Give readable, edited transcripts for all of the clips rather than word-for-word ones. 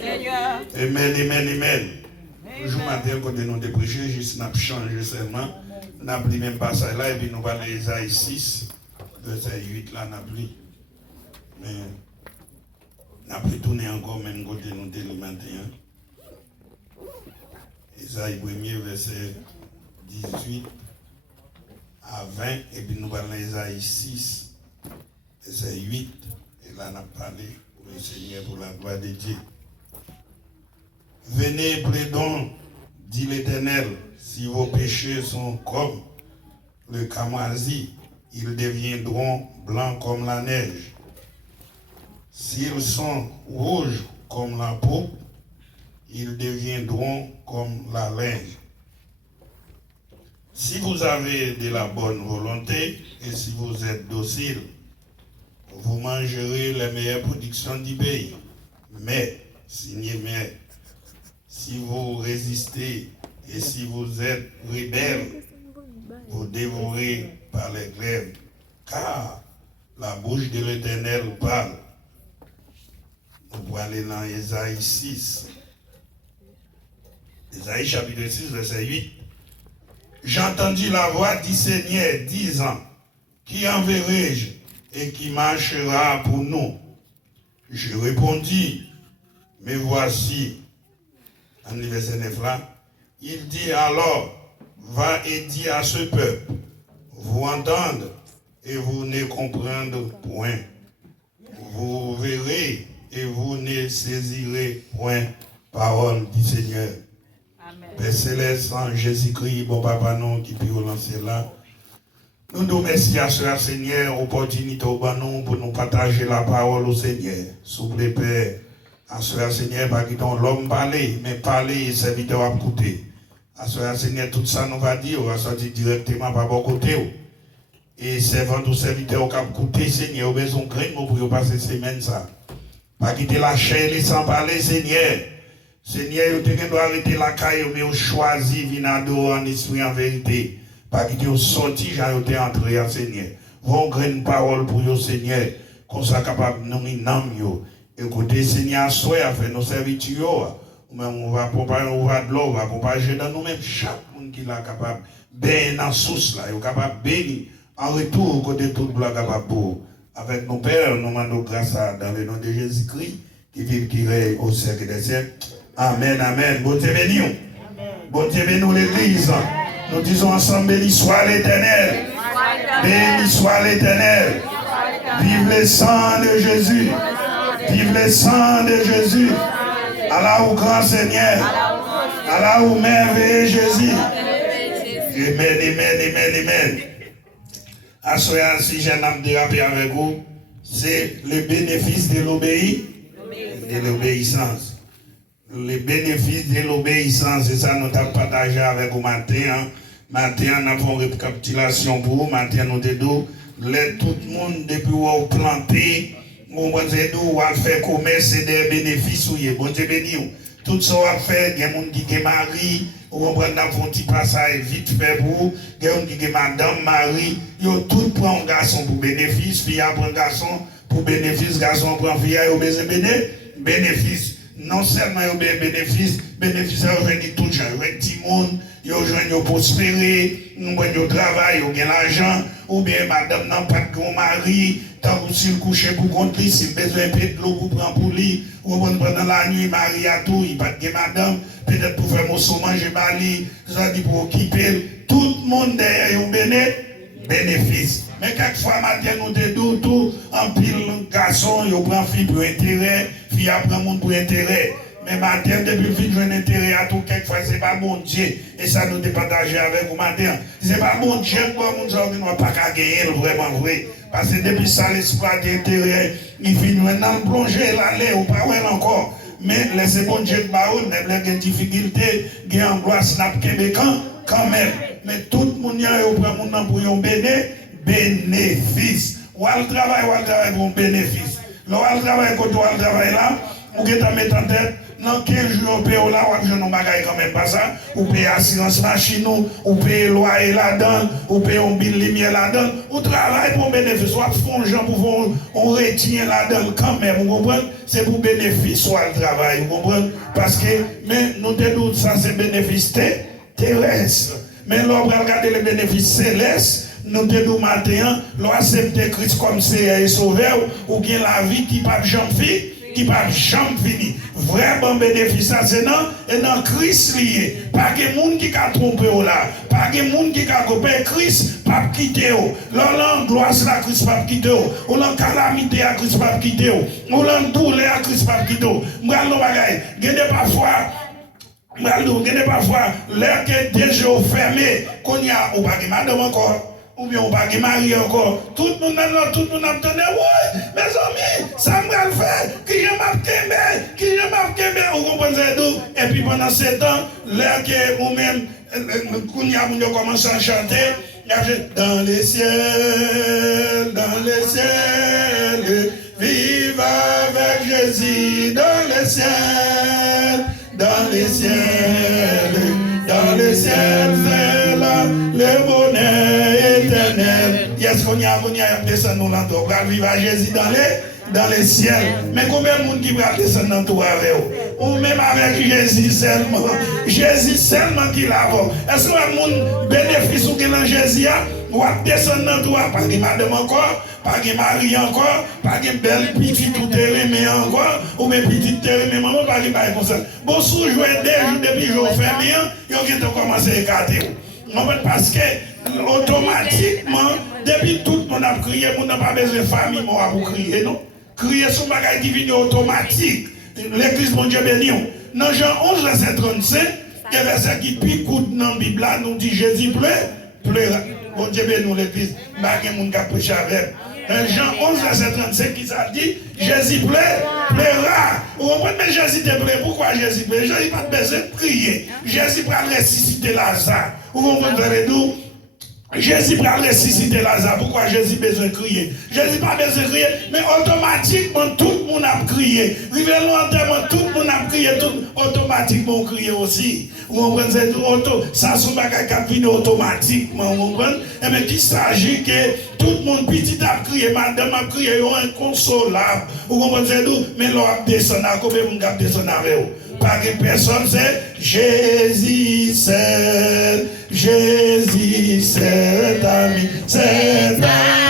Amen, amen, amen. Toujours matin, quand nous avons prêché, juste nous changé seulement. Nous n'avons même pas ça là, et puis nous parlons d'Ésaïe 6, verset 8 là, nous n'avons plus. Mais nous avons tourné encore, même côté nous avons le matin. Ésaïe 1er, verset 18 à 20, et puis nous parlons d'Ésaïe 6, verset 8, et là nous avons parlé pour le Seigneur, pour la gloire de Dieu. Venez, plaidons, dit l'Éternel, si vos péchés sont comme le cramoisi, ils deviendront blancs comme la neige. S'ils sont rouges comme la peau, ils deviendront comme la linge. Si vous avez de la bonne volonté et si vous êtes docile, vous mangerez les meilleures productions du pays. Mais, si vous résistez et si vous êtes rebelles, vous dévorez par les glaives, car la bouche de l'Éternel parle. Nous pouvons aller dans Ésaïe 6. Ésaïe chapitre 6, verset 8. J'entendis la voix du Seigneur disant, qui enverrai-je et qui marchera pour nous? Je répondis, mais voici, en verset 9 là, il dit alors, va et dis à ce peuple, vous entendez et vous ne comprenez point. Vous verrez et vous ne saisirez point parole du Seigneur. Amen. Père Céleste, en Jésus-Christ, bon papa non, qui peut lancer là. Nous nous remercions à ce Seigneur, opportunité au banon pour nous partager la parole au Seigneur. S'il vous plaît, Père, à ce Seigneur, pas quitter l'homme parler, mais parler et serviteur à écouter. À ce Seigneur, tout ça nous va dire, on va sortir directement par bon côté. Et servant ou serviteur qui a écouté, Seigneur, besoin de craindre pour passer semaine ça. Pas quitter la chair et sans parler, Seigneur. Seigneur, vous doit arrêter la caille, mais vous choisi Vinado en esprit en vérité. Pas quitter vous sorti, j'ai entré à Seigneur. Vos graines parole pour vous, Seigneur, qu'on soit capable de nous nommer. Écoutez, Seigneur, soyez à faire nos servitures. On va accompagner, on va de l'eau, on va accompagner dans nous-mêmes chaque monde qui est capable de bénir dans la source, là, est capable de bénir en retour, côté tout le capable pour. Avec nos pères, nous demandons grâce dans le nom de Jésus-Christ, qui vit, qui règne au siècle des siècles. Amen, amen. Bon Dieu béni. Bon Dieu béni l'église. Nous disons ensemble, béni soit l'Éternel. Béni soit l'Éternel. Vive le sang de Jésus. Vive le sang de Jésus. Allah au grand Seigneur. Allah au merveilleux Jésus. Amen, amen, amen, amen. À ce moment, si j'ai un thérapie avec vous, c'est le bénéfice de l'obéissance. Le bénéfice de l'obéissance, c'est ça nous avons partagé avec vous matin. Matin, nous avons une récapitulation pour vous. Matin, nous avons dit, tout le monde, depuis où vous plantez, on va faire commerce et des bénéfices. Bon Dieu béni. Tout ça va faire, il y a des gens qui sont mariés, on va prendre un petit passage vite fait pour vous, il y a des gens qui sont madame, mari, ils ont tout pris un garçon pour bénéfice, fille prend un garçon pour bénéfice, garçon prend fille, ils ont besoin de bénéfice. Non seulement ils ont bénéfice, bénéfice, ils ont vendu tout le gens, ils ont petit monde, ils ont prospéré, ils ont travail, ils ont l'argent, ou bien madame n'a pas de grand mari, tant que s'il couche pour contre lui, s'il a besoin de l'eau pour prendre pour lui, ou pendant la nuit, mari à tout, il pas de madame, peut-être pour faire mon saut manger bali, ça dit pour occuper, tout le monde derrière un bénéfice. Mais quelquefois, matin, nous te tout, en pile, garçon, il prend fille pour intérêt, fille prend monde pour intérêt. Mais matin, depuis le film, j'ai un intérêt à tout, quelquefois, c'est pas mon Dieu. Et ça, nous te partager avec vous matin. C'est pas mon Dieu, quoi, mon Dieu, qui n'a pas qu'à gagner, vraiment vrai. Parce que depuis ça, l'espoir d'intérêt, il finit maintenant plonger l'aller, ou pas ouais encore. Mais laissez bon Dieu de baoul, même les difficultés, il y a angoisse, snap québécois, quand même. Mais tout le monde y a au prend pour un bénéfice. Ou à travail pour un bénéfice. Là, où le travail, quand on travail là, ou que tu mets en tête, dans 15 jours, on paye là, on a un bagage quand même pas ça. On paye assurance machine, on paye loyer là-dedans, on paye un bill lumière là-dedans. On travaille pour bénéfice, soit font gens pour on retient là-dedans quand même, vous comprenez? C'est pour bénéfice, soit le travail, vous comprenez? Parce que, mais nous te disons ça, c'est bénéfice terrestre. Mais l'on va regarder les bénéfices célestes. Nous te disons matin, l'on accepte Christ comme Seigneur et Sauveur, ou bien la vie qui pas jamais fait. Qui va jamais finir. Vraiment bénéfice, c'est dans Christ lié. Pas que monde qui a trompé là. Pas que monde qui a coupé Christ, pas quitter. L'angoisse la Christ pas quitter. Ou la calamité à Christ pas quitter. Ou la douleur à Christ pas quitter. Moi non bagaille. Gardez parfois l'air que déjà fermé qu'on y a ou pas que madame encore. Ou bien on va pas marier encore. Tout le monde a entendu, ouais, mes amis, ça me fait, qui je m'appelle, vous comprenez tout. Et puis pendant ce temps, là que vous-même, quand vous commencez à chanter, dans les ciels, vive avec Jésus, dans les ciels, c'est là, le bonheur éternel. Yes, qu'on y a descendu nous l'entour. On va vivre à Jésus dans les ciels. Mais combien de monde qui va descendre dans tout avec vous? Ou même avec Jésus seulement. Jésus seulement qui l'a vu. Est-ce que le monde bénéficie ou dans Jésus? Ou va descendre dans tout, pas de madame encore, pas de mari encore, pas de belle petite ou terremée encore, ou même petite terremée maman, pas de bail comme ça. Bon, si vous jouez depuis jour fermé, vous avez commencé à écarter. Parce que automatiquement, depuis tout le monde a crié, on n'a pas besoin de famille pour crier, non? Crier sur bagage qui vient automatique. L'église, mon Dieu béni. Dans Jean 11, verset 35, il y a un verset qui pique dans la Bible, nous dit Jésus pleura. Bon Dieu béni, l'église, il y a un monde qui a prêché avec. Jean 11, verset 35, qui ça dit Jésus pleura. Vous comprenez, mais Jésus te plaît. Pourquoi Jésus pleure? Jésus n'a pas besoin de prier. Jésus va ressusciter Lazare. Vous comprenez d'où? Jésus va ressusciter Lazare. Pourquoi Jésus a besoin de crier? Jésus n'a pas besoin de crier, mais automatiquement tout le monde a crié. Révélons en tout le monde a crié, automatiquement crié aussi. Vous comprenez? Ça, c'est un bagage qui vient automatiquement. Vous comprenez? Et bien, il s'agit que tout le monde petit a crié, madame a crié, ils ont inconsolable. Vous comprenez? Mais l'on a descendu, combien de monde a descendu avec vous? Pas que personne c'est Jésus seul, cet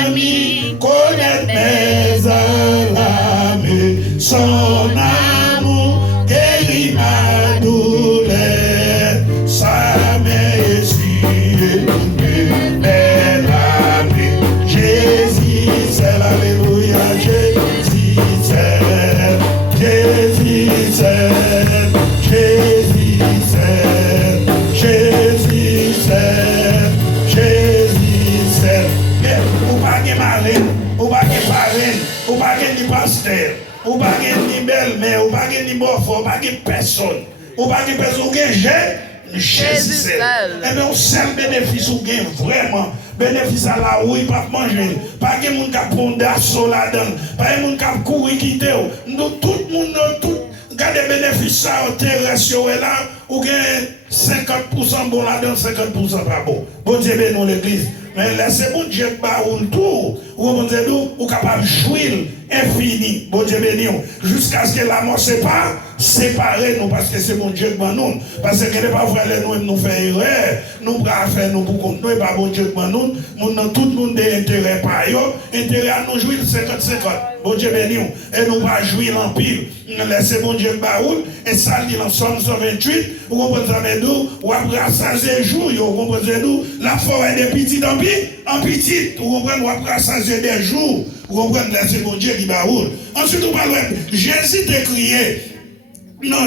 ami, connaît mes âmes, son amour guérit ma douleur, sa mesure est l'ami, Jésus seul, alléluia, Jésus seul, Jésus seul. Ou pas ni pasteur, ou pas ni belle-mère, ou pas ni beau-frère, ou pas personne. Ou pas personne, ou Jésus seul. Et bien, au seul bénéfice, ou vraiment, bénéfice à la où il ne peut pas manger. Pas de monde qui a pris d'assaut là-dedans, pas de monde qui a couru quitter. Nous, tout le monde, regardez les bénéfices terrestres là, ou 50% bon là-dedans, 50% pas bon. Bon Dieu, bénis l'église. Mais laissez bon Dieu baroule tout. Ou êtes capable de jouir infini. Bon Dieu béni. Jusqu'à ce que la mort sépare nous. Parce que c'est bon Dieu qui nous. Parce que n'est pas vrai nous faire erreur. Nous pas faire nous pour compte. Nous pas bon Dieu qui nous. Tout le monde a intérêt par eux. Intérêt à nous jouir 50-50. Bon Dieu béni. Et nous pas jouir en pile. Laissez bon Dieu baroule. Et ça dit dans Somme 128. Vous comprenez nous. Ou après rassasier jour. Vous comprenez nous. La forêt des petits en petit. Vous comprenez. Ou après rassasier des jours. Vous comprenez, c'est bon Dieu qui baroule. Ensuite, vous parlez, Jésus t'a crié dans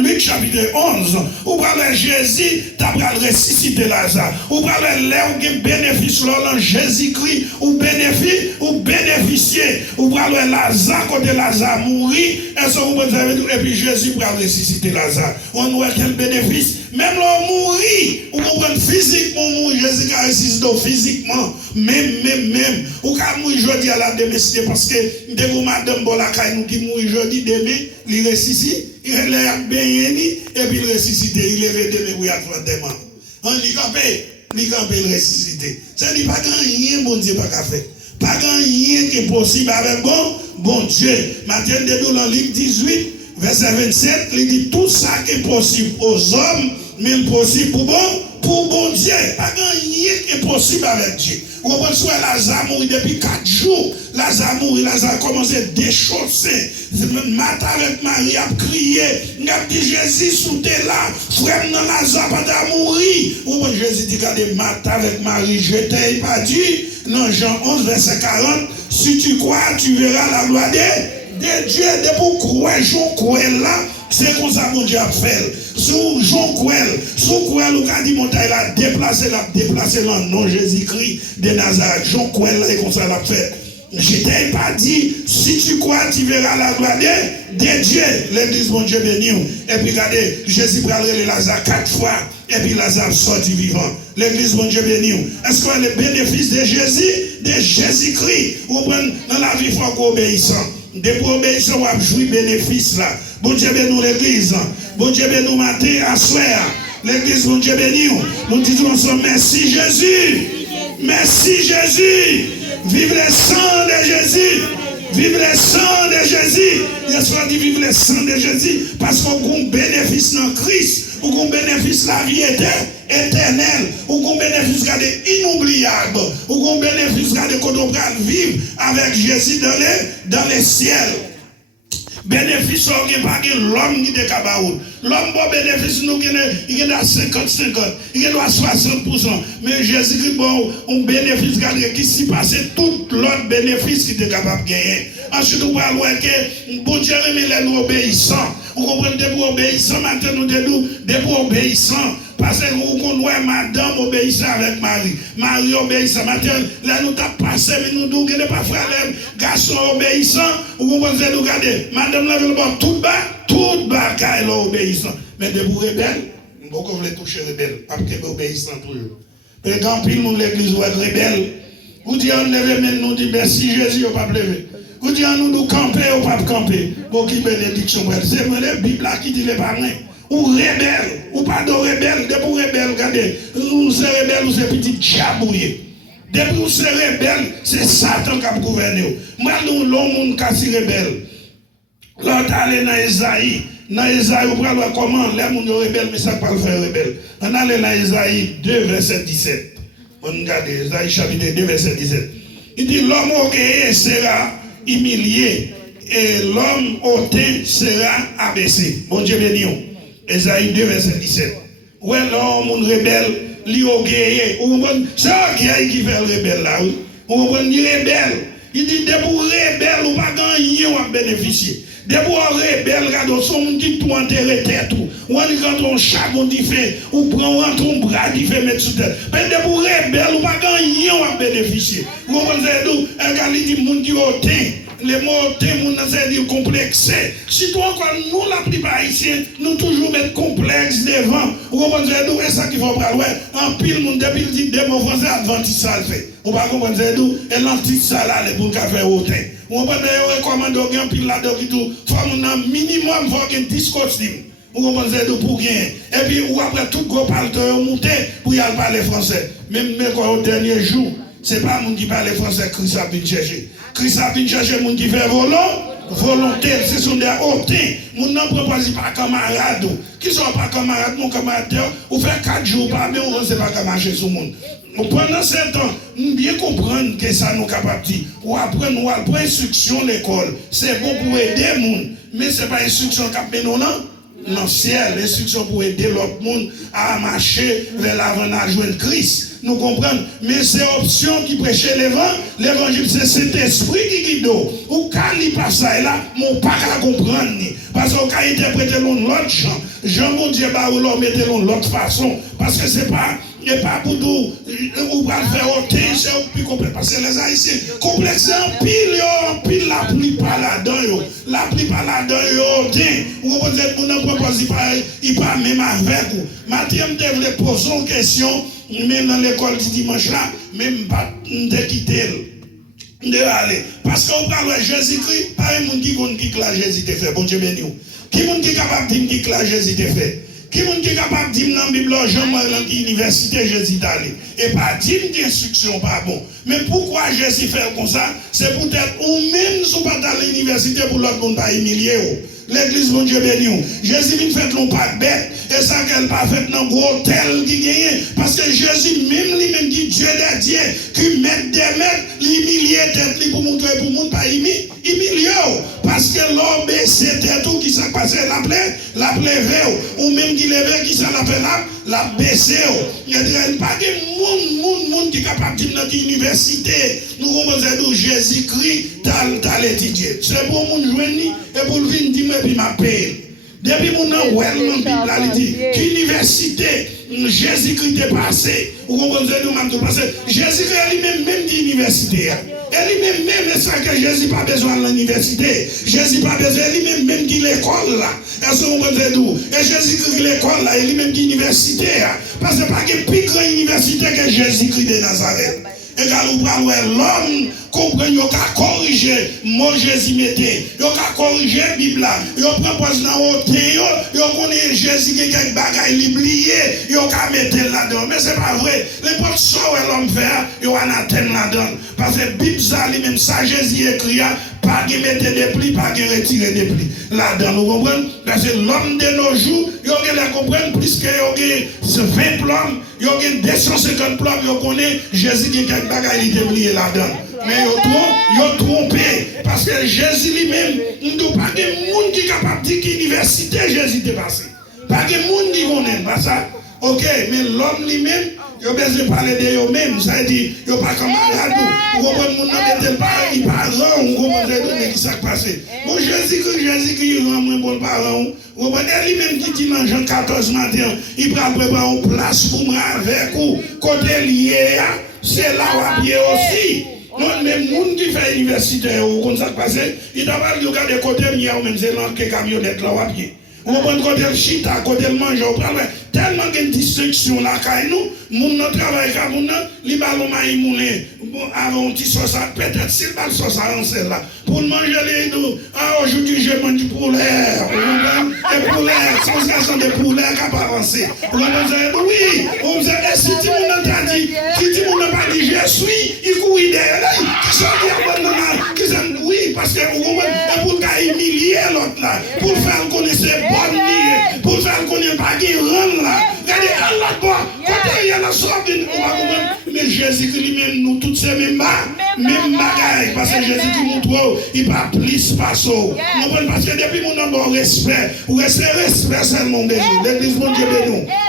Luc chapitre 11, vous parlez Jésus, t'as ressuscité Lazare. Vous parlez là où il bénéfice, là, Jésus-Christ, ou bénéficier. Vous parlez Lazare, quand Lazare mourit, et puis Jésus va ressusciter Lazare. On voit quel bénéfice. Même là, mourir, vous comprenez physiquement, Jésus a ressuscité physiquement, même. Ou quand mourir jeudi à la démestie, parce que dès que madame Bolakay nous dit mourir jeudi, demain, il ressuscite, il a baigné, et puis il ressuscite, il est redemé pour y avoir l'enterrement. On y campé, il ressuscité. Ça dit pas rien, bon Dieu, pas qu'à faire. Pas rien qui est possible avec bon Dieu. Matthieu de dans Luc 18, verset 27, il dit tout ça qui est possible aux hommes, mais possible pour bon Dieu. Pas rien qui est possible avec Dieu. Vous comprenez, Lazare mourit depuis 4 jours. Lazare mourit, Lazare a commencé à déchausser. Matin avec Marie a crié. Il a dit Jésus, sous t'es là. Frère, non, Lazare pas mourir. Vous comprenez, Jésus dit, regardez, matin avec Marie, je t'ai pas dit. Non, Jean 11, verset 40. Si tu crois, tu verras la gloire de Dieu. De pour croire, je crois là. C'est comme ça mon Dieu a fait. Sous Jean Couel, ou qu'a dit montagne, il a déplacé le nom Jésus-Christ de Nazareth. Jean Couel, là, et comme ça l'a fait. Je t'ai pas dit, si tu crois, tu verras la gloire de Dieu. L'église, mon Dieu béni. Et puis regardez, Jésus prend le Lazare 4 fois. Et puis Lazare sorti vivant. L'église, mon Dieu béni. Est-ce qu'on a les bénéfices de Jésus, de Jésus-Christ? Ou dans la vie, il faut obéissant. Depuis obéissant, on a joué bénéfice là. Bon Dieu béni l'église. Bon Dieu béni matin à soir. L'église, bon Dieu béni. Nous disons ensemble, merci Jésus. Merci Jésus. Vive le sang de Jésus. Vive le sang de Jésus. Laisse-moi dire vive le sang de Jésus. Parce qu'on a un bénéfice dans Christ. Ou qu'on bénéfice la vie éternelle. Ou qu'on bénéfice inoubliable. Ou qu'on bénéfice qu'on doit vivre avec Jésus dans les ciels. Bénéfice, il n'y a pas l'homme qui est capable. L'homme pour bénéfice, il est à 50-50, il est à 60%. Mais Jésus-Christ, bon, un bénéfice qui s'y passe tout l'autre bénéfice qui est capable de gagner. Ensuite, on va voir que bon Dieu remet nous obéissants. Vous comprenez, depuis obéissant, maintenant nous depuis obéissant. Parce que vous connaissez madame obéissant avec Marie. Marie obéissant. Maintenant, là nous t'as passé, mais nous ne sommes pas frère, garçon obéissant. Vous comprenez, nous regardez. Madame là, veut voir tout bas, car elle est obéissant. Mais de vous rebelle, beaucoup voulez toucher rebelle. Parce que vous obéissant toujours. Mais quand pile nous l'église vous êtes rebelle, vous dites on lève mais nous dit merci Jésus, on pas lever. Vous dites nous camper, on pas camper. Bon qui bénédiction, c'est la Bible qui dit les parents. Ou rebelle, ou pas de rebelle, depuis vous rebelle, regardez, vous êtes rebelle, vous êtes petit diabouillé. Depuis vous êtes rebelle, c'est Satan qui a gouverné. Moi, nous, l'homme qui est rebelle. L'autre allé dans Esaïe, vous pouvez voir comment les gens rebelles, mais ça ne peut pas faire rebelle. On allait dans Esaïe 2, verset 17. On regarde Esaïe chapitre 2, verset 17. Il dit, l'homme orgueilleux sera humilié et l'homme hautain sera abaissé. Bon Dieu béni. Esaïe 2, verset 17. Ouais, l'homme rebelle, li orgueilleux. C'est orgueil qui fait le rebelle là. Vous comprenez, il rebelle. Il dit, de pour rebelle, ou pas gagner ou à bénéficier. De pour rebelle, regarde, son dit tout enterrer tête. Ou quand on chaque on dit fait, ou prend ton bras dit fait mettre sous terre. Mais de pour rebelle, ou pas gagner ou à bénéficier. Vous comprenez, regarde, il dit, mon Dieu, les mots témoins c'est complexé. Si toi encore nous la plupart haïtiens, nous toujours mettre complexe devant. Vous comprenez d'où est ça qu'il faut prendre en pile monde depuis dit des mots français adventiste ça le fait. Vous pas comprendre d'où et l'antique ça là les pour faire hautain. Vous comprenez recommande un pile là dedans qui tout faut un minimum faut un discours. Vous comprenez d'où pour gagner. Et puis ou après tout gros parle monter pour y aller parler français. Même au dernier jour, c'est pas monde qui parle français Christ a bien chercher. Christ a bien chercher les gens qui font volonté, ce sont des hautains. Mon nom propose pas camarade. Qui sont pas camarades, mon camarade, ou fait 4 jours par mais on ne sait pas comment marcher sur le monde. Pendant ce temps, nous bien comprendre que ça nous capable de dire. Ou après, nous allons prendre instruction l'école. C'est bon pour aider les gens, mais ce n'est pas instruction qui a non. Non, c'est l'instruction pour aider l'autre monde à marcher vers l'avant à joindre Christ. Nous comprenons. Mais c'est option qui prêche l'évangile, c'est cet esprit qui guide. Ou quand il passe ça, là, mon pas à comprendre. Parce qu'on a interprété l'autre gens. Jean mon Dieu, ou l'homme mettez l'autre façon. Parce que c'est pas. Et pas pour tout, ou pas faire autant, c'est plus complexe. Parce que les Haïtiens, complexe en pile, la plupart là-dedans, la plupart là-dedans, vous comprenez, vous ne proposez pas, il pas même avec vous. Mathieu, je voulais poser une question, même dans l'école du dimanche là, même pas de quitter. De aller. Parce qu'on parle de Jésus-Christ, pas un monde qui la Jésus te fait, bon Dieu béni. Qui est capable de dire que Jésus t'a fait? Qui est capable de dire dans la Bible, Jean-Marie, dans l'université, Jésus t'a allé? Et pas dire que l'instruction pas bon. Mais pourquoi Jésus fait comme ça? C'est peut-être ou même si vous pas dans l'université pour l'autre monde pas humilier. L'église, mon Dieu béni. Jésus vient faire non pas bête. Et ça qu'elle pas fait dans gros hôtel qui gagne. Parce que Jésus, même lui-même qui Dieu des dieux, qui met des maîtres, l'humilier tête pour montrer pour le monde pas humilier. Parce que l'homme baissé tête tout qui s'est passé, la levé. Ou même qui levé qui s'est la baissé. Il y a pas de monde qui est capable de dire dans l'université. Nous comprenons Jésus-Christ, t'as étudié. C'est pour nous joindre et pour venir dire, puis ma paix. Depuis mon nom, ouais, dans la Bible, dit, l'université, Jésus-Christ est passé. Vous comprenez, nous passé. Jésus-Christ lui-même, même d'université. Et lui-même, c'est ça que Jésus n'a pas besoin de l'université. Jésus n'a pas besoin, lui-même, même de l'école là. Est-ce que vous comprenez d'où? Et Jésus-Christ l'école là, et lui-même d'université. Parce que pas de plus grande université que Jésus-Christ de Nazareth. Et quand nous parlons l'homme, comprenez, il a corrigé, moi Jésus mettait, il a corrigé la Bible, il a proposé dans le hôtel, il a connaît Jésus qui a quelques bagages, il a oublié, il a mettre là-dedans. Mais ce n'est pas vrai. N'importe ce que l'homme fait, il a anathème là-dedans. Parce que la Bible, ça, lui-même, ça, Jésus écrit, pas de mettre des plis, pas de retirer des plis. Là-dedans, vous comprenez? Parce que l'homme de nos jours, il a comprendre plus que il a 20 plombs, il a 250 plombs, il connaît Jésus qui a quelques bagages, il a oublié là-dedans. Mais ils ont trompé. Parce que Jésus lui-même, il n'y a pas de monde qui est capable de dire qu'à l'université Jésus est passé. Pas de monde qui connaît, pas ça. Ok, mais l'homme lui-même, il a besoin de parler de lui-même. Ça veut dire, il n'y a pas comme un vous comprenez, mon nom est il parent, vous comprenez, qui s'est passé. Bon, Jésus qui rend moins bon parent. Vous comprenez, lui-même qui dit dans Jean 14 matin, il prend préparer une place pour moi avec vous. Côté lié, c'est là où il est aussi. Non, mais les gens qui font l'université, comme ça passé, ils doivent regarder côté mien, même c'est dans les camionnettes là où il est. On va prendre côté le chita, côté le manger, on prend tellement de distraction là, car nous, mon travail, car nous, les ballons maïmounés, avant un petit sauce, peut-être s'il va le sauce à lancer là, pour manger les deux, aujourd'hui je mange du poulet, et poulet, sensation de poulet qui va avancer. Oui, on dit, et si tu m'en as dit, si tu m'en as pas dit, je suis, il court derrière, qui sont bien oui, parce que vous comprenez, pour humilier l'autre là, pour faire connaître bonne vie, pour faire connaître pas qui rend là. Regardez, Allah, quand il y a la sorte de mais Jésus qui lui-même, nous tous ces mêmes bagailles, parce que Jésus qui nous trouve, il va plus passer. Parce que depuis mon nom, respect, respect seulement besoin. L'église, mon Dieu,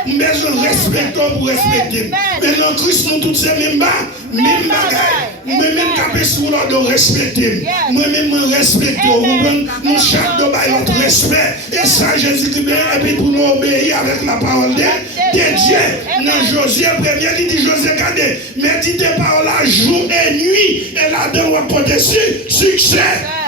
nous besoin respecter pour respecter. Mais dans Christ, nous tous ces mêmes bagailles. Moi-même, capé sur l'ordre de respecter. Moi-même, respecter. Nous chaque de notre respect. Et ça, Jésus qui vient, et puis pour nous obéir avec la parole de Dieu. Dans Josué, premier, il dit Josué, regardez, méditez par là jour et nuit, et là-dedans, on va porter succès.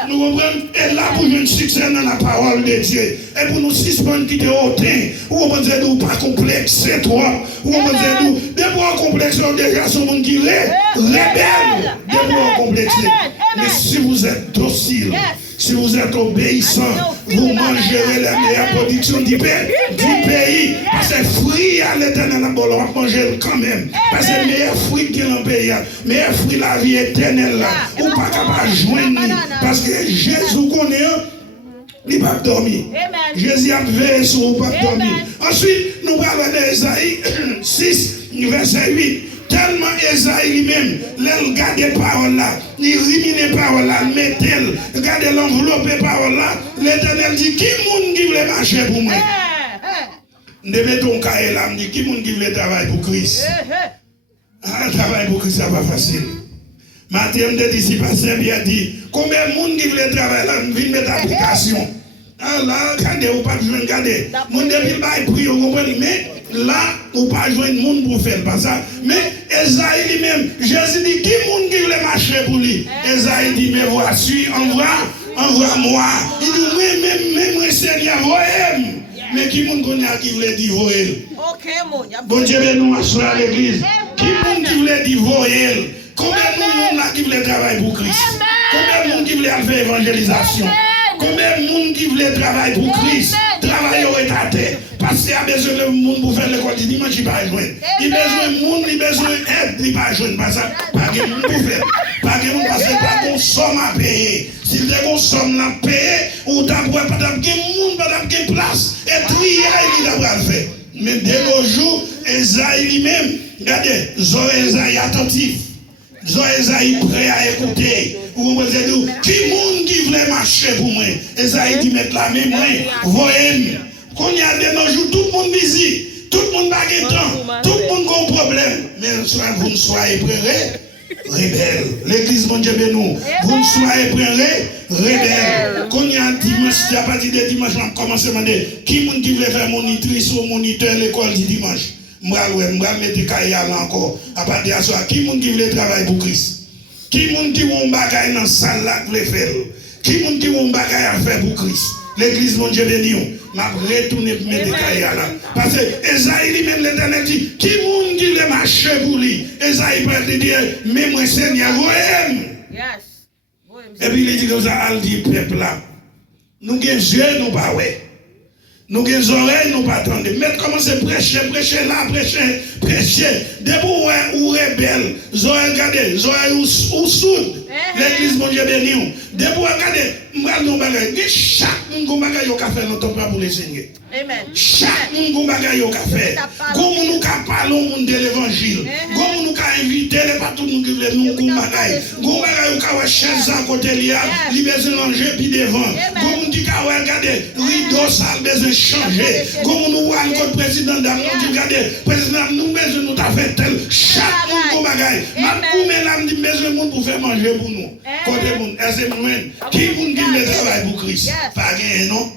Nous comprenons, et là, pour un succès dans la parole de Dieu. Et pour nous suspendre qui est hautain, vous comprenez, nous pas complexer trop. Vous comprenez, nous, des fois complexer, déjà, son monde qui est rebelle. Des fois complexer. Mais si vous êtes docile, si vous êtes obéissant, vous mangerez la meilleure production du pays. Parce que fruit à l'éternel, on va manger quand même. Parce que le meilleur fruit qui est dans le pays, le meilleur fruit de la vie éternelle, là, ou pas capable de joindre. Parce que Jésus connaît, il ne va pas dormir. Jésus a veillé sur vous, pas dormir. Ensuite, nous parlons d'Ésaïe 6, verset 8. Tellement Esaïe lui-même, il garde les paroles là, il rumine les paroles là, met-elle, garde l'enveloppe des paroles là, l'Éternel dit, qui monde qui veut marcher pour moi? Ne mettons cahier là, me dit, qui monde qui veut travailler pour Christ? Travailler pour Christ, ça va facile. Matin, me dit, si pasteur bien dit, combien de monde qui veut travailler là, me vient mettre application. Là, regardez, vous pas besoin de regarder. Mon depuis le prier, vous comprenez, mais là, vous pas besoin de monde pour faire pas ça. Mais Esaïe lui-même, Jésus dit, qui monde qui veut marcher pour lui? Esaïe dit, mais voici, envoie-moi. Il dit, même Seigneur, voyez. Mais qui monde qui veut dire voyez? Bon Dieu, nous assurons à l'église. Qui monde qui veut dire voyez? Combien de monde qui veut travailler pour Christ? Combien de monde qui veut faire évangélisation? Combien de monde qui veut travailler pour Christ, travailler au état. Parce qu'il y a besoin de monde pour faire l'école du dimanche, il va jouer. Il a besoin de monde, il a besoin d'aide, il va jouer. Pas de monde pour faire. Pas de monde parce que pas de somme à payer. S'il y a une somme à payer, ou t'as pas de monde, pas de place. Et trier, il va le faire. Mais dès nos jours, Esaïe lui-même, regardez, Esaïe attentif. Esaïe prêt à écouter. Vous me dites, qui monde qui voulait marcher pour moi? Esaïe dit, mettre la même main, voyez-moi. Quand il y a de nos jours, tout le monde busy, tout le monde n'a pas de temps, tout le monde a un problème. Mais vous ne soyez prêts, rebelles. L'église, mon Dieu, nous, vous ne soyez prêts, rebelles. Quand il y a dimanche, à partir de dimanche, on commence à demander qui veut faire monitrice ou moniteur l'école du dimanche. Moi, je vais mettre des cahiers encore. À partir de ça, qui veut travailler pour Christ? Qui veut faire dans la salle là pour faire? Qui veut faire pour Christ? L'église, mon Dieu, béni, m'a retourné pour mettre des cahiers là. Parce que Esaïe lui-même, l'Éternel dit, qui veut marcher pour lui? Esaïe peut dire, mais moi, Seigneur, voyez. Et puis il dit comme ça, al dit peuple là. Nous avons des yeux, nous pas ouais. Nous avons des oreilles, nous pas attendre. Mais commencez à prêcher là, prêcher. Debout ou rebelle, oreilles regardez, oreilles ou sourdes. L'église, mon Dieu béni. Debout regardez, nous bagay. Chaque monde bagay yo ka faire notre temps pour les Seigneur. Amen. Chaque monde bagay yo ka faire. Comme nous ka parler au monde de l'évangile. Comme nous ka inviter les pas tout monde qui veut nous comme bagay. Comme bagay yo ka wa chaise à côté liya, li besoin manger puis devant. Comme dit ka regardez, rideau ça besoin changer. Comme nous wa le président d'am nous dit regardez, président nous besoin nous ta fait tel chaque monde comme bagay. Ma comme là me dit besoin monde pour faire manger pour nous. Côté monde, est-ce que qui vous qui veut travailler pour Christ? Pas gagné, non?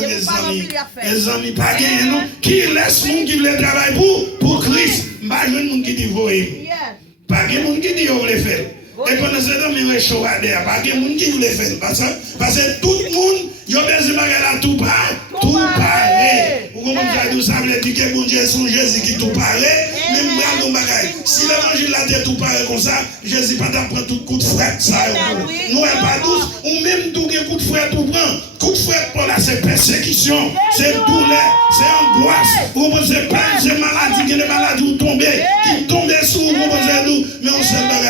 Mes amis, pas gagné, non? Qui laisse monde qui veut travailler pour Christ? Pas gagné monde qui dit voyez. Pas gagné monde qui dit on veut faire. Et pendant ce temps, il y a chaud à derrière. Pas gagné monde qui veut faire. Parce que tout le monde, il y a besoin de tout pareil. Vous comprenez ça veut dire que bon Dieu son Jésus qui tout pareil. Même moi, nous bagaille. Si l'évangile la terre tout pareil comme ça, Jésus pas d'apprendre tout coup de fret ça. Nous pas tous, ou même tout coup de fret tout prend. Coup de fret pour là c'est persécution, c'est douleur, c'est angoisse. Vous pensez pas c'est maladie, que les maladies vous tombez.